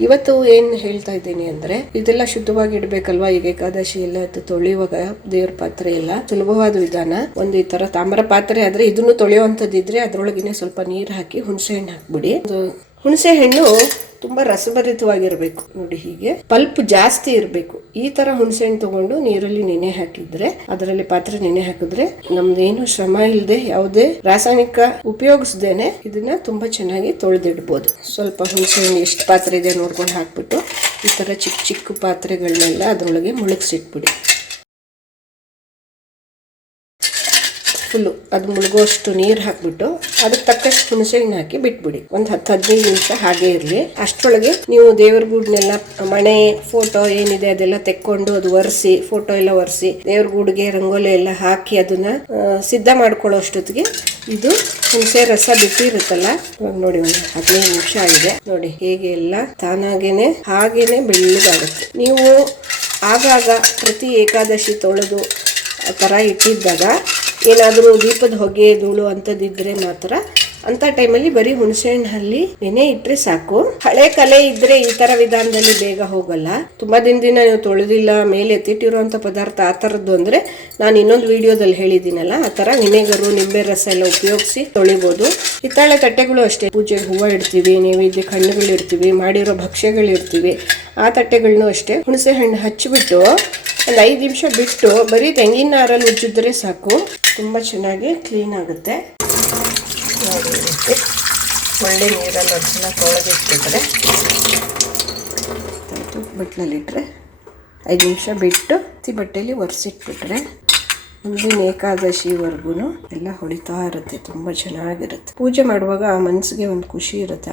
ಇವತ್ತು ಏನ್ ಹೇಳ್ತಾ ಇದ್ದೀನಿ ಅಂದ್ರೆ, ಇದೆಲ್ಲ ಶುದ್ಧವಾಗಿ ಇಡ್ಬೇಕಲ್ವಾ? ಈಗ ಏಕಾದಶಿ ಎಲ್ಲ ತೊಳೆಯುವಾಗ ದೇವ್ರ ಪಾತ್ರೆ ಎಲ್ಲ ಸುಲಭವಾದ ವಿಧಾನ. ಒಂದು ಈ ತರ ತಾಮ್ರ ಪಾತ್ರೆ ಆದ್ರೆ ಇದನ್ನು ತೊಳೆಯುವಂತದ್ದಿದ್ರೆ ಅದ್ರೊಳಗಿನೇ ಸ್ವಲ್ಪ ನೀರು ಹಾಕಿ ಹುಣಸೆ ಹಣ್ಣು ಹಾಕ್ಬಿಡಿ. ಹುಣಸೆ ಹಣ್ಣು ತುಂಬಾ ರಸಭರಿತವಾಗಿರ್ಬೇಕು. ನೋಡಿ ಹೀಗೆ. ಪಲ್ಪ್ ಜಾಸ್ತಿ ಇರಬೇಕು. ಈ ತರ ಹುಣಸೆ ಹಣ್ಣು ತಗೊಂಡು ನೀರಲ್ಲಿ ನೆನೆ ಹಾಕಿದ್ರೆ, ಅದರಲ್ಲಿ ಪಾತ್ರೆ ನೆನೆ ಹಾಕಿದ್ರೆ ನಮ್ದೇನು ಶ್ರಮ ಇಲ್ಲದೆ ಯಾವುದೇ ರಾಸಾಯನಿಕ ಉಪಯೋಗಿಸ್ದೇನೆ ಇದನ್ನ ತುಂಬಾ ಚೆನ್ನಾಗಿ ತೊಳೆದಿಡ್ಬೋದು. ಸ್ವಲ್ಪ ಹುಣಸೆ ಹಣ್ಣು ಎಷ್ಟು ಪಾತ್ರೆ ಇದೆ ನೋಡ್ಕೊಂಡು ಹಾಕ್ಬಿಟ್ಟು, ಈ ತರ ಚಿಕ್ಕ ಚಿಕ್ಕ ಪಾತ್ರೆಗಳನ್ನೆಲ್ಲ ಅದರೊಳಗೆ ಮುಳುಗಿಸಿಟ್ಬಿಡಿ. ಫುಲ್ಲು ಅದು ಮುಳುಗೋಷ್ಟು ನೀರು ಹಾಕ್ಬಿಟ್ಟು ಅದಕ್ಕೆ ತಕ್ಕಷ್ಟು ಹುಣಸೆ ಹಣ್ಣು ಹಾಕಿ ಬಿಟ್ಬಿಡಿ. ಒಂದು ಹತ್ತು ಹದಿನೈದು ನಿಮಿಷ ಹಾಗೆ ಇರಲಿ. ಅಷ್ಟರೊಳಗೆ ನೀವು ದೇವ್ರ ಗೂಡ್ನೆಲ್ಲ ಮನೆ ಫೋಟೋ ಏನಿದೆ ಅದೆಲ್ಲ ತೆಕ್ಕೊಂಡು ಅದು ಒರೆಸಿ ಫೋಟೋ ಎಲ್ಲ ಒರೆಸಿ ದೇವ್ರ ಗೂಡ್ಗೆ ರಂಗೋಲಿ ಎಲ್ಲ ಹಾಕಿ ಅದನ್ನ ಸಿದ್ಧ ಮಾಡ್ಕೊಳ್ಳೋ ಅಷ್ಟೊತ್ತಿಗೆ ಇದು ಹುಣಸೆ ರಸ ಬಿಟ್ಟಿರುತ್ತಲ್ಲ. ಇವಾಗ ನೋಡಿ ಒಂದು ಹದಿನೈದು ನಿಮಿಷ ಆಗಿದೆ. ನೋಡಿ ಹೇಗೆ ಎಲ್ಲ ತಾನಾಗೇನೆ, ಹಾಗೇನೆ ಬೆಳ್ಳಗಾಗುತ್ತೆ. ನೀವು ಆಗಾಗ ಪ್ರತಿ ಏಕಾದಶಿ ತೊಳೆದು ಆ ಥರ ಇಟ್ಟಿದ್ದಾಗ ಏನಾದರೂ ದೀಪದ ಹೊಗೆ, ಧೂಳು ಅಂಥದ್ದಿದ್ರೆ ಮಾತ್ರ ಅಂಥ ಟೈಮಲ್ಲಿ ಬರೀ ಹುಣಸೆಹಣ್ಣಲ್ಲಿ ನೆನೆ ಇಟ್ಟರೆ ಸಾಕು. ಹಳೆ ಕಲೆ ಇದ್ರೆ ಈ ಥರ ವಿಧಾನದಲ್ಲಿ ಬೇಗ ಹೋಗಲ್ಲ. ತುಂಬ ದಿನ ನೀವು ತೊಳೆದಿಲ್ಲ, ಮೇಲೆ ಎತ್ತಿಟ್ಟಿರುವಂಥ ಪದಾರ್ಥ ಆ ಥರದ್ದು ಅಂದರೆ ನಾನು ಇನ್ನೊಂದು ವಿಡಿಯೋದಲ್ಲಿ ಹೇಳಿದ್ದೀನಲ್ಲ, ಆ ಥರ ವಿನೆಗರು, ನಿಂಬೆ ರಸ ಎಲ್ಲ ಉಪಯೋಗಿಸಿ ತೊಳಿಬೋದು. ಹಿತ್ತಾಳೆ ತಟ್ಟೆಗಳು ಅಷ್ಟೇ. ಪೂಜೆಗೆ ಹೂವು ಇಡ್ತೀವಿ ನೈವೇದ್ಯಕ್ಕೆ ಹಣ್ಣುಗಳು ಇಡ್ತೀವಿ ಮಾಡಿರೋ ಭಕ್ಷ್ಯಗಳು ಇಡ್ತೀವಿ ಆ ತಟ್ಟೆಗಳನ್ನೂ ಅಷ್ಟೇ. ಹುಣಸೆ ಹಣ್ಣು ಹಚ್ಚಿಬಿಟ್ಟು ಒಂದು ಐದು ನಿಮಿಷ ಬಿಟ್ಟು ಬರೀ ತೆಂಗಿನ ನಾರಲ್ಲಿ ಉಜ್ಜಿದ್ರೆ ಸಾಕು. ತುಂಬ ಚೆನ್ನಾಗಿ ಕ್ಲೀನ್ ಆಗುತ್ತೆ. ಒಳ್ಳೆ ನೀರಲ್ಲಿ ಅದನ್ನ ತೊಳೆದಿಟ್ಬಿಟ್ರೆ ಬಟ್ಲಲ್ಲಿಟ್ಟರೆ ಐದು ನಿಮಿಷ ಬಿಟ್ಟು ತಿ ಬಟ್ಟೆಯಲ್ಲಿ ಒರೆಸಿಟ್ಬಿಟ್ರೆ ಮುಂದಿನ ಏಕಾದಶಿವರೆಗೂ ಎಲ್ಲ ಹೊಳಿತಾ ಇರುತ್ತೆ, ತುಂಬ ಚೆನ್ನಾಗಿರುತ್ತೆ. ಪೂಜೆ ಮಾಡುವಾಗ ಆ ಮನಸ್ಸಿಗೆ ಒಂದು ಖುಷಿ ಇರುತ್ತೆ.